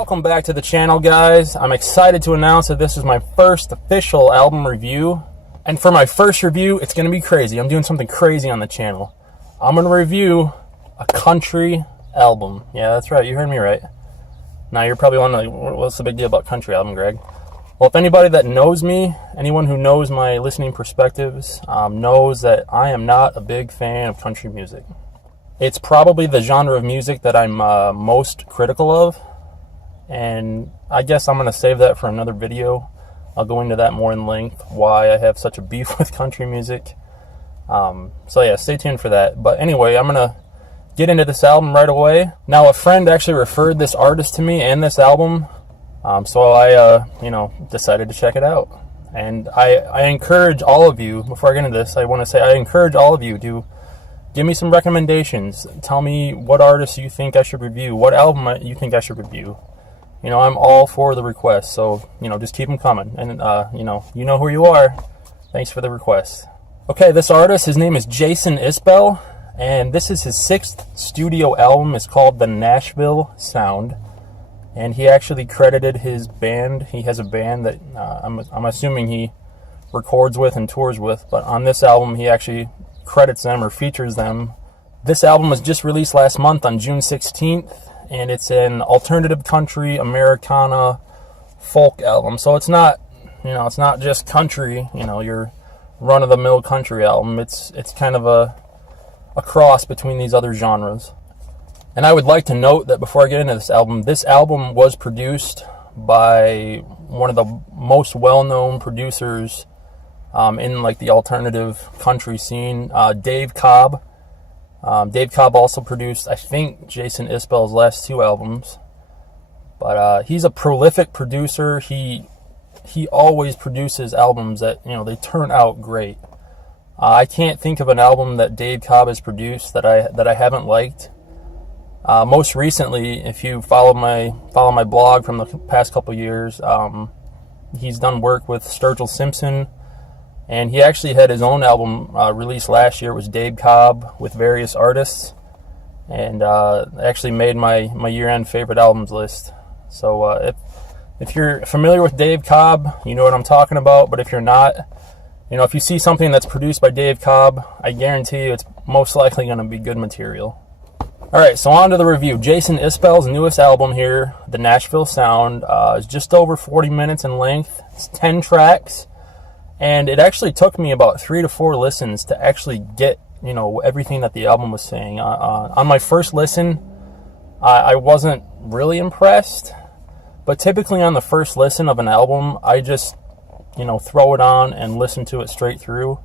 Welcome back to the channel, guys. I'm excited to announce that this is my first official album review. And for my first review, it's going to be crazy. I'm doing something crazy on the channel. I'm going to review a country album. Yeah, that's right. You heard me right. Now, you're probably wondering, what's the big deal about country album, Greg? Well, if anybody that knows me, anyone who knows my listening perspectives, knows that I am not a big fan of country music. It's probably the genre of music that I'm most critical of. And I guess I'm going to save that for another video. I'll go into that more in length, why I have such a beef with country music. So yeah, stay tuned for that. But anyway, I'm going to get into this album right away. Now, a friend actually referred this artist to me and this album. So I, decided to check it out. And I encourage all of you, before I get into this, I want to say I encourage all of you to give me some recommendations. Tell me what artists you think I should review, what album you think I should review. I'm all for the requests, so, just keep them coming. And, you know who you are. Thanks for the request. Okay, this artist, his name is Jason Isbell, and this is his 6th studio album. It's called the Nashville Sound, and he actually credited his band. He has a band that I'm assuming he records with and tours with, but on this album, he actually credits them or features them. This album was just released last month on June 16th. And it's an alternative country, Americana, folk album. So it's not, it's not just country, your run-of-the-mill country album. It's kind of a cross between these other genres. And I would like to note that before I get into this album was produced by one of the most well-known producers in like the alternative country scene, Dave Cobb. Dave Cobb also produced, I think, Jason Isbell's last 2 albums. But he's a prolific producer. He always produces albums that, they turn out great. I can't think of an album that Dave Cobb has produced that I haven't liked. Most recently, if you follow my blog from the past couple years, he's done work with Sturgill Simpson. And he actually had his own album released last year. It was Dave Cobb with various artists. And actually made my year-end favorite albums list. So if you're familiar with Dave Cobb, you know what I'm talking about. But if you're not, if you see something that's produced by Dave Cobb, I guarantee you it's most likely going to be good material. All right, so on to the review. Jason Isbell's newest album here, the Nashville Sound, is just over 40 minutes in length. It's 10 tracks. And it actually took me about 3 to 4 listens to actually get, everything that the album was saying. On my first listen, I wasn't really impressed. But typically on the first listen of an album, I just, throw it on and listen to it straight through.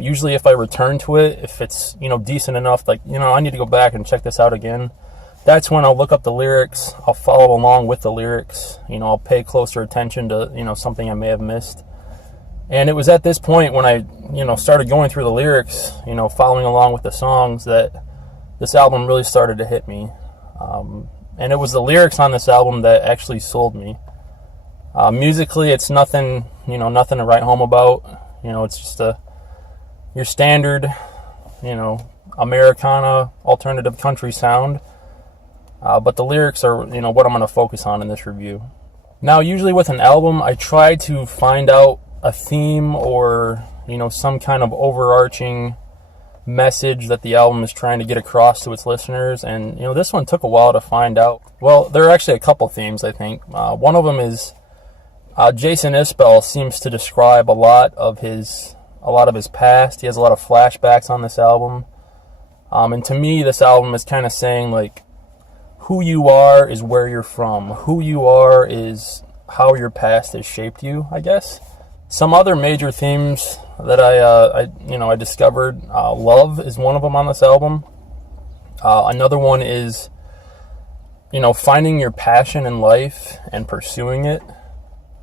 Usually if I return to it, if it's, decent enough, like, I need to go back and check this out again, that's when I'll look up the lyrics. I'll follow along with the lyrics. I'll pay closer attention to, something I may have missed. And it was at this point when I, started going through the lyrics, following along with the songs, that this album really started to hit me. And it was the lyrics on this album that actually sold me. Musically, it's nothing, nothing to write home about. It's just your standard, Americana alternative country sound. But the lyrics are, what I'm going to focus on in this review. Now, usually with an album, I try to find out a theme or, some kind of overarching message that the album is trying to get across to its listeners. And, this one took a while to find out. Well, there are actually a couple themes, I think. One of them is Jason Isbell seems to describe a lot of his past. He has a lot of flashbacks on this album. And to me, this album is kind of saying, like, who you are is where you're from. Who you are is how your past has shaped you, I guess. Some other major themes that I discovered, love is one of them on this album. Another one is, finding your passion in life and pursuing it.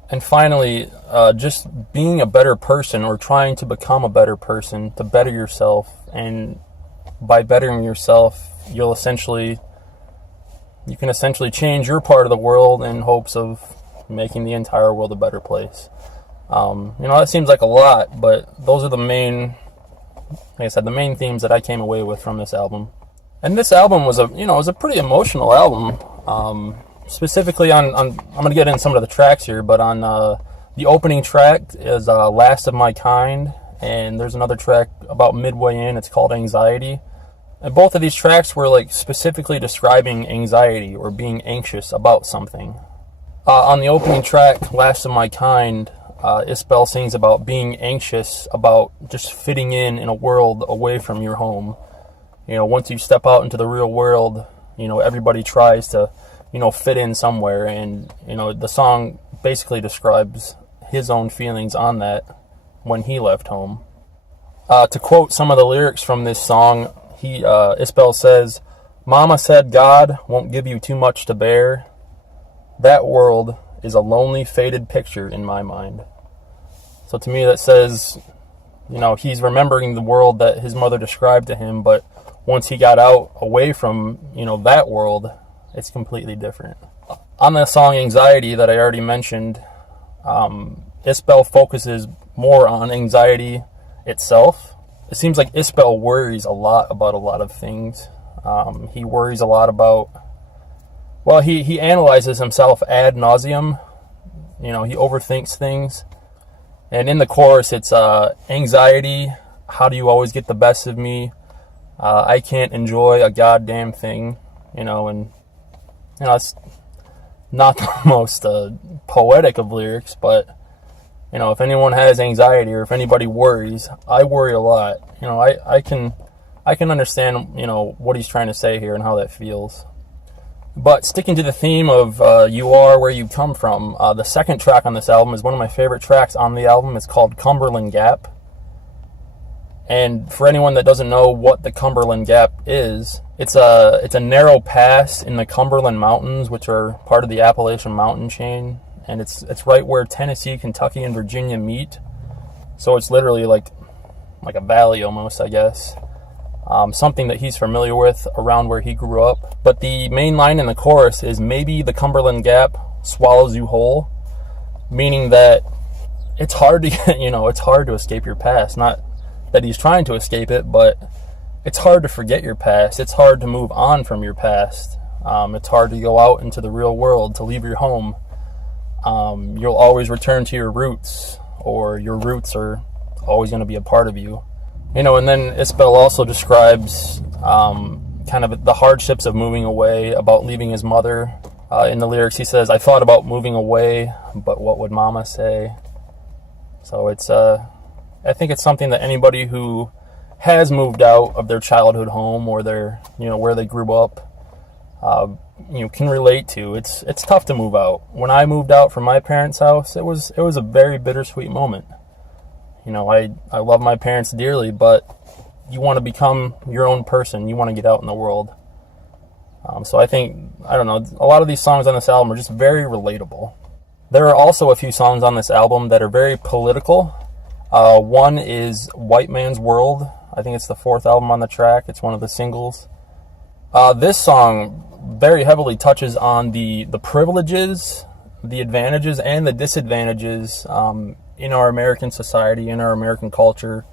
And finally, just being a better person or trying to become a better person to better yourself. And by bettering yourself, you can essentially change your part of the world in hopes of making the entire world a better place. That seems like a lot, but those are the main themes that I came away with from this album. And this album was a pretty emotional album. specifically on I'm going to get in some of the tracks here, but on the opening track is Last of My Kind, and there's another track about midway in, it's called Anxiety. And both of these tracks were like specifically describing anxiety or being anxious about something. On the opening track, Last of My Kind, Isbell sings about being anxious about just fitting in a world away from your home. You know, once you step out into the real world, you know, everybody tries to, you know, fit in somewhere. And, you know, the song basically describes his own feelings on that when he left home. To quote some of the lyrics from this song, Isbell says, "Mama said God won't give you too much to bear. That world is a lonely, faded picture in my mind." So to me that says, you know, he's remembering the world that his mother described to him, but once he got out away from, you know, that world, it's completely different. On the song Anxiety that I already mentioned, Isbell focuses more on anxiety itself. It seems like Isbell worries a lot about a lot of things. He worries a lot about, well, he analyzes himself ad nauseum. You know, he overthinks things. And in the chorus, it's anxiety, how do you always get the best of me? I can't enjoy a goddamn thing. You know, and, you know, it's not the most poetic of lyrics, but, you know, if anyone has anxiety or if anybody worries, I worry a lot. You know, I can understand, you know, what he's trying to say here and how that feels. But sticking to the theme of You Are Where You Come From, the second track on this album is one of my favorite tracks on the album. It's called Cumberland Gap. And for anyone that doesn't know what the Cumberland Gap is, it's a narrow pass in the Cumberland Mountains, which are part of the Appalachian Mountain chain. And it's right where Tennessee, Kentucky, and Virginia meet. So it's literally like a valley almost, I guess. Something that he's familiar with around where he grew up. But the main line in the chorus is, "Maybe the Cumberland Gap swallows you whole," meaning that it's hard to get, you know, it's hard to escape your past. Not that he's trying to escape it, but it's hard to forget your past. It's hard to move on from your past. It's hard to go out into the real world, to leave your home. You'll always return to your roots, or your roots are always going to be a part of you. You know, and then Isbell also describes kind of the hardships of moving away, about leaving his mother. In the lyrics, he says, "I thought about moving away, but what would Mama say?" So it's, I think it's something that anybody who has moved out of their childhood home or their, you know, where they grew up, you know, can relate to. It's tough to move out. When I moved out from my parents' house, it was a very bittersweet moment. You know, I love my parents dearly, but you want to become your own person. You want to get out in the world. So I think, I don't know, a lot of these songs on this album are just very relatable. There are also a few songs on this album that are very political. One is White Man's World. I think it's the fourth album on the track. It's one of the singles. This song very heavily touches on the privileges, the advantages, and the disadvantages in our American society, in our American culture,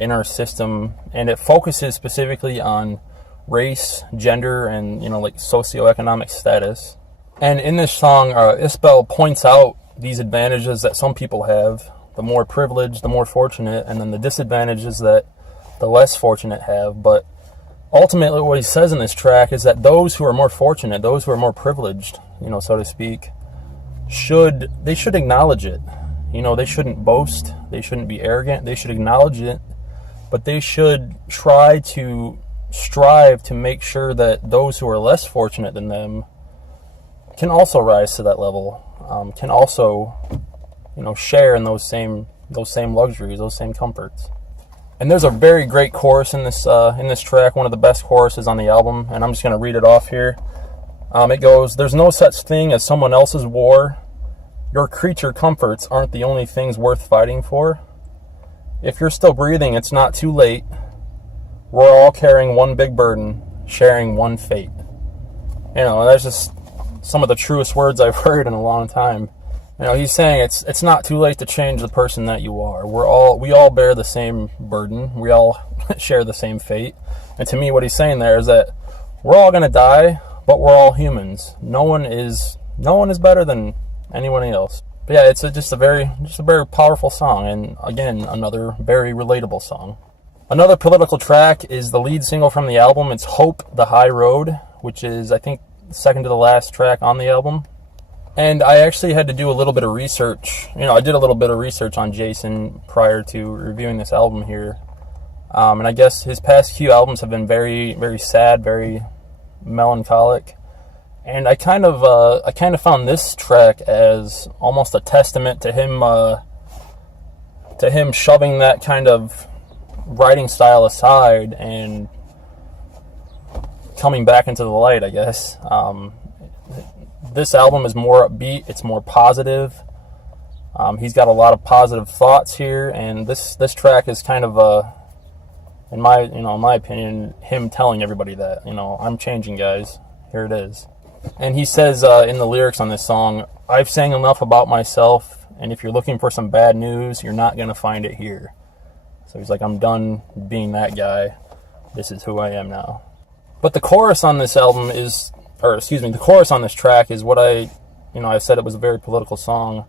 in our system, and it focuses specifically on race, gender, and, you know, like socioeconomic status. And in this song, Isbell points out these advantages that some people have, the more privileged, the more fortunate, and then the disadvantages that the less fortunate have. But ultimately what he says in this track is that those who are more fortunate, those who are more privileged, you know, so to speak, should acknowledge it. You know, they shouldn't boast, they shouldn't be arrogant, they should acknowledge it, but they should strive to make sure that those who are less fortunate than them can also rise to that level, can also, you know, share in those same luxuries, those same comforts. And there's a very great chorus in this track, one of the best choruses on the album, and I'm just going to read it off here. It goes, "There's no such thing as someone else's war. Your creature comforts aren't the only things worth fighting for. If you're still breathing, it's not too late. We're all carrying one big burden, sharing one fate." You know, that's just some of the truest words I've heard in a long time. You know, he's saying it's not too late to change the person that you are. We all bear the same burden. We all share the same fate. And to me, what he's saying there is that we're all going to die, but we're all humans. No one is better than anyone else. But yeah, it's just a very powerful song, and again, another very relatable song. Another political track is the lead single from the album. It's Hope, the High Road, which is, I think, second to the last track on the album. And I actually had to do a little bit of research. I did a little bit of research on Jason prior to reviewing this album here. And I guess his past few albums have been very, very sad, very melancholic. And I kind of found this track as almost a testament to him shoving that kind of writing style aside and coming back into the light, I guess. This album is more upbeat. It's more positive. He's got a lot of positive thoughts here, and this track is kind of in my opinion, him telling everybody that, I'm changing, guys. Here it is. And he says in the lyrics on this song, "I've sang enough about myself, and if you're looking for some bad news, you're not going to find it here." So he's like, I'm done being that guy. This is who I am now. But the chorus on this album the chorus on this track is what I said it was a very political song.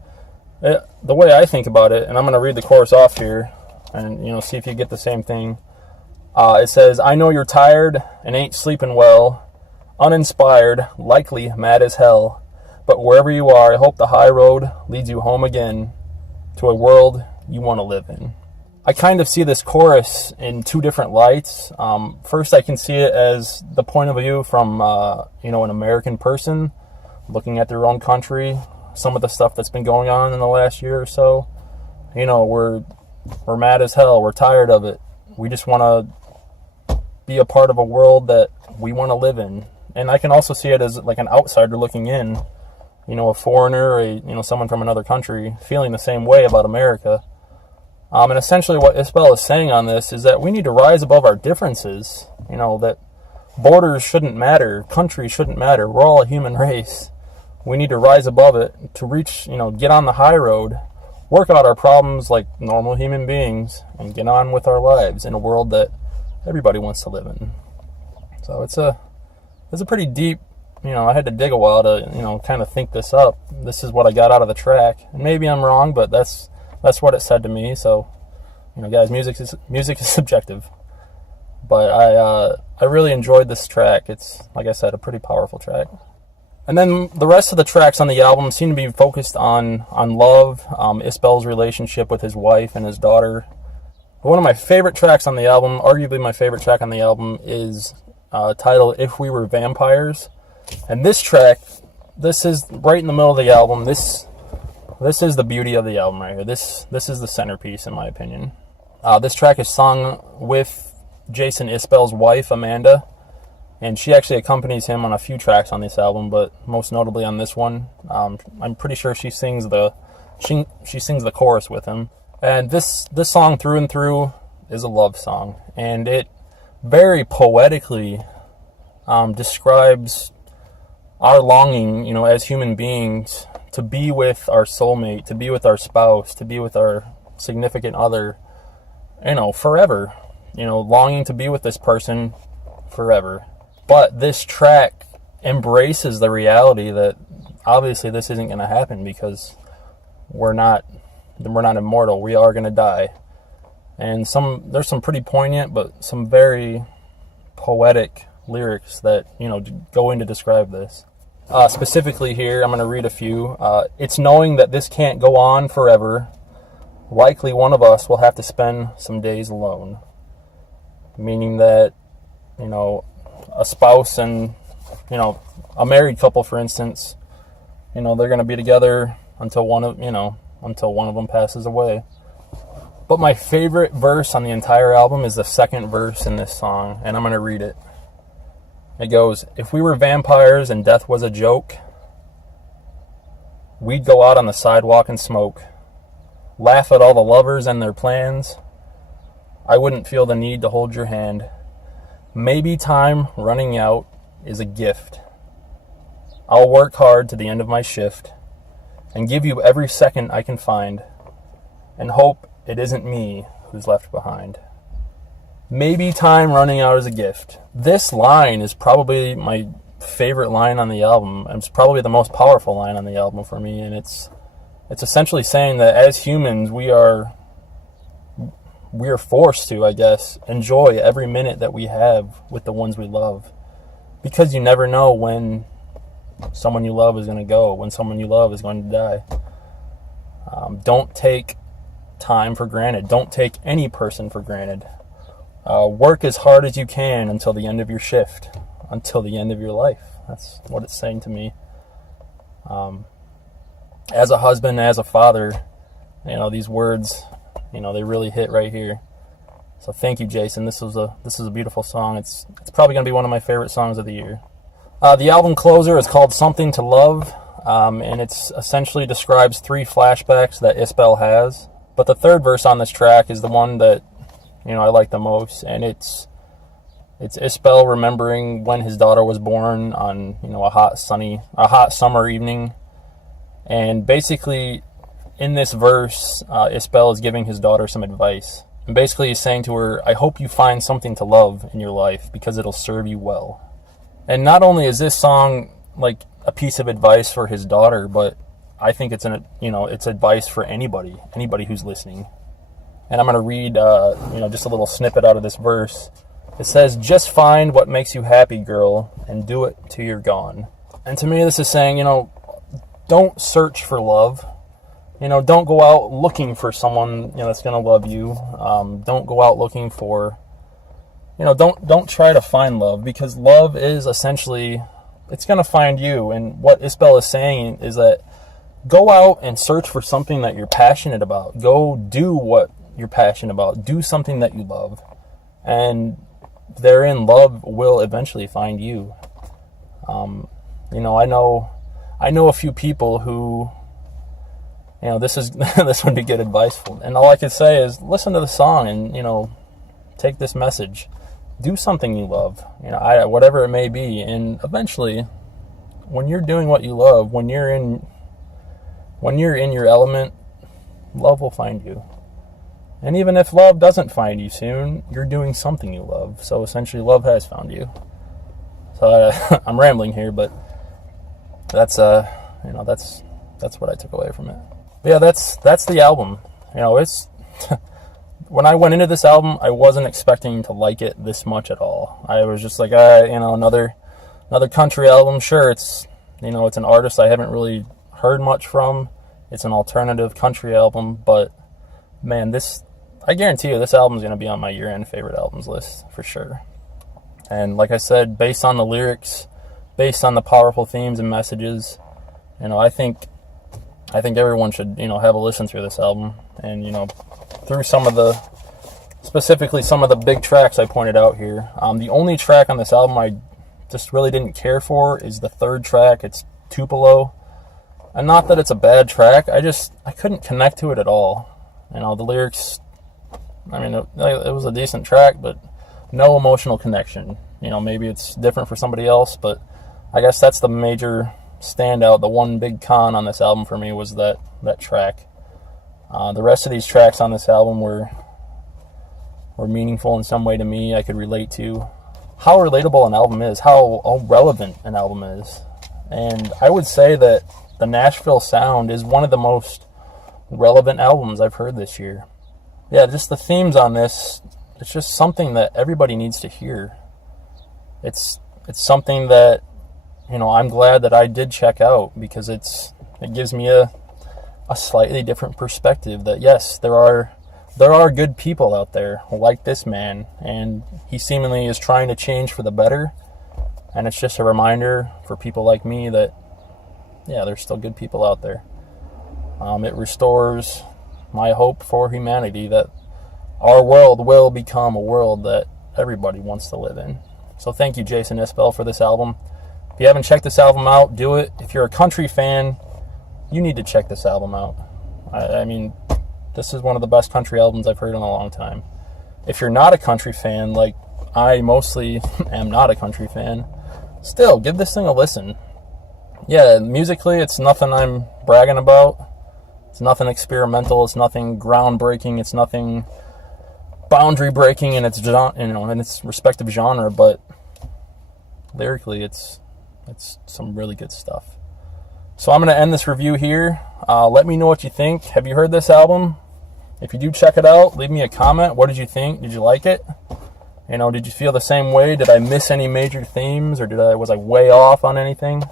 The way I think about it, and I'm going to read the chorus off here, and, see if you get the same thing. It says, "I know you're tired and ain't sleeping well, uninspired, likely mad as hell. But wherever you are, I hope the high road leads you home again to a world you want to live in." I kind of see this chorus in two different lights. First, I can see it as the point of view from, an American person looking at their own country, some of the stuff that's been going on in the last year or so. We're mad as hell. We're tired of it. We just want to be a part of a world that we want to live in. And I can also see it as like an outsider looking in, a foreigner, or, someone from another country feeling the same way about America. And essentially what Isbell is saying on this is that we need to rise above our differences, that borders shouldn't matter, countries shouldn't matter. We're all a human race. We need to rise above it to reach, get on the high road, work out our problems like normal human beings, and get on with our lives in a world that everybody wants to live in. So it's a pretty deep, I had to dig a while to, kind of think this up. This is what I got out of the track. And maybe I'm wrong, but that's what it said to me. So, guys, music is subjective. But I really enjoyed this track. It's, like I said, a pretty powerful track. And then the rest of the tracks on the album seem to be focused on love, Isbell's relationship with his wife and his daughter. One of my favorite tracks on the album, arguably my favorite track on the album, is titled "If We Were Vampires." And this track, this is right in the middle of the album. This is the beauty of the album right here. This is the centerpiece, in my opinion. This track is sung with Jason Isbell's wife, Amanda, and she actually accompanies him on a few tracks on this album, but most notably on this one. I'm pretty sure she sings the chorus with him. And this song through and through is a love song, and it very poetically describes our longing, as human beings, to be with our soulmate, to be with our spouse, to be with our significant other, forever. Longing to be with this person forever. But this track embraces the reality that obviously this isn't going to happen because we're not immortal. We are going to die. And there's some pretty poignant, but some very poetic lyrics that, go in to describe this. Specifically here, I'm going to read a few. It's knowing that this can't go on forever. Likely one of us will have to spend some days alone. Meaning that, a spouse and, a married couple, for instance, they're going to be together until one of them passes away. But my favorite verse on the entire album is the second verse in this song, and I'm going to read it. It goes, "If we were vampires and death was a joke, we'd go out on the sidewalk and smoke, laugh at all the lovers and their plans. I wouldn't feel the need to hold your hand. Maybe time running out is a gift. I'll work hard to the end of my shift and give you every second I can find and hope it isn't me who's left behind. Maybe time running out is a gift." This line is probably my favorite line on the album. It's probably the most powerful line on the album for me, and it's essentially saying that as humans we are forced to, I guess, enjoy every minute that we have with the ones we love, because you never know when someone you love is going to go, when someone you love is going to die. Don't take time for granted. Don't take any person for granted. Work as hard as you can until the end of your shift, until the end of your life. That's what it's saying to me. As a husband, as a father, these words, they really hit right here. So thank you, Jason. This is a beautiful song. It's probably going to be one of my favorite songs of the year. The album closer is called Something to Love, and it's essentially describes 3 flashbacks that Isbell has. But the third verse on this track is the one that I like the most, and it's Isbell remembering when his daughter was born on a hot summer evening, and basically in this verse, Isbell is giving his daughter some advice, and basically he's saying to her, "I hope you find something to love in your life because it'll serve you well." And not only is this song like a piece of advice for his daughter, but I think it's it's advice for anybody who's listening. And I'm going to read, just a little snippet out of this verse. It says, "Just find what makes you happy, girl, and do it till you're gone." And to me, this is saying, don't search for love. Don't go out looking for someone, that's going to love you. Don't go out looking for, don't try to find love, because love is essentially, it's going to find you. And what Isbell is saying is that go out and search for something that you're passionate about. Go do what you're passionate about. Do something that you love, and therein love will eventually find you. I know a few people who, this would be good advice for, and all I could say is listen to the song and take this message. Do something you love, whatever it may be, and eventually, when you're doing what you love, when you're in your element, love will find you. And even if love doesn't find you soon, you're doing something you love. So essentially, love has found you. So I'm rambling here, but that's what I took away from it. But yeah, that's the album. It's when I went into this album, I wasn't expecting to like it this much at all. I was just like, another country album. Sure, it's it's an artist I haven't really heard much from. It's an alternative country album, but man, I guarantee you this album's going to be on my year-end favorite albums list for sure. And like I said, based on the lyrics, based on the powerful themes and messages, I think everyone should, have a listen through this album. And, through specifically some of the big tracks I pointed out here. The only track on this album I just really didn't care for is the third track. It's Tupelo. And not that it's a bad track, I couldn't connect to it at all. The lyrics, it was a decent track, but no emotional connection. Maybe it's different for somebody else, but I guess that's the major standout. The one big con on this album for me was that track. The rest of these tracks on this album were meaningful in some way to me. I could relate to how relatable an album is, how relevant an album is. And I would say that the Nashville Sound is one of the most relevant albums I've heard this year. Yeah, just the themes on this, it's just something that everybody needs to hear. It's something that, I'm glad that I did check out, because it gives me a slightly different perspective that, yes, there are good people out there like this man, and he seemingly is trying to change for the better. And it's just a reminder for people like me that, yeah, there's still good people out there. It restores my hope for humanity that our world will become a world that everybody wants to live in. So thank you, Jason Isbell, for this album. If you haven't checked this album out, do it. If you're a country fan, you need to check this album out. This is one of the best country albums I've heard in a long time. If you're not a country fan, like I mostly am not a country fan, still, give this thing a listen. Yeah, musically, it's nothing I'm bragging about. It's nothing experimental. It's nothing groundbreaking. It's nothing boundary breaking in its respective genre. But lyrically, it's It's some really good stuff. So I'm going to end this review here. Let me know what you think. Have you heard this album? If you do, check it out. Leave me a comment. What did you think? Did you like it? You know, did you feel the same way? Did I miss any major themes, or was I way off on anything?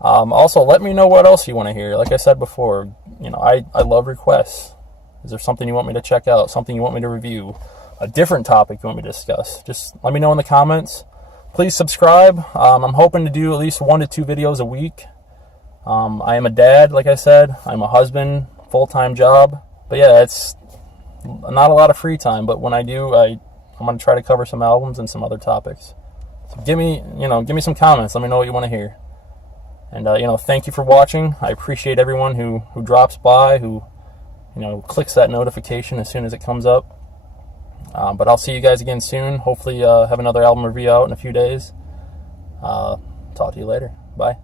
Also, let me know what else you want to hear. Like I said before, you know, I love requests. Is there something you want me to check out? Something you want me to review? A different topic you want me to discuss? Just let me know in the comments. Please subscribe. I'm hoping to do at least 1 to 2 videos a week. I am a dad, like I said. I'm a husband, full-time job. But yeah, it's not a lot of free time. But when I do, I'm going to try to cover some albums and some other topics. So give me some comments. Let me know what you want to hear. And, thank you for watching. I appreciate everyone who drops by, who, clicks that notification as soon as it comes up. But I'll see you guys again soon. Hopefully have another album review out in a few days. Talk to you later. Bye.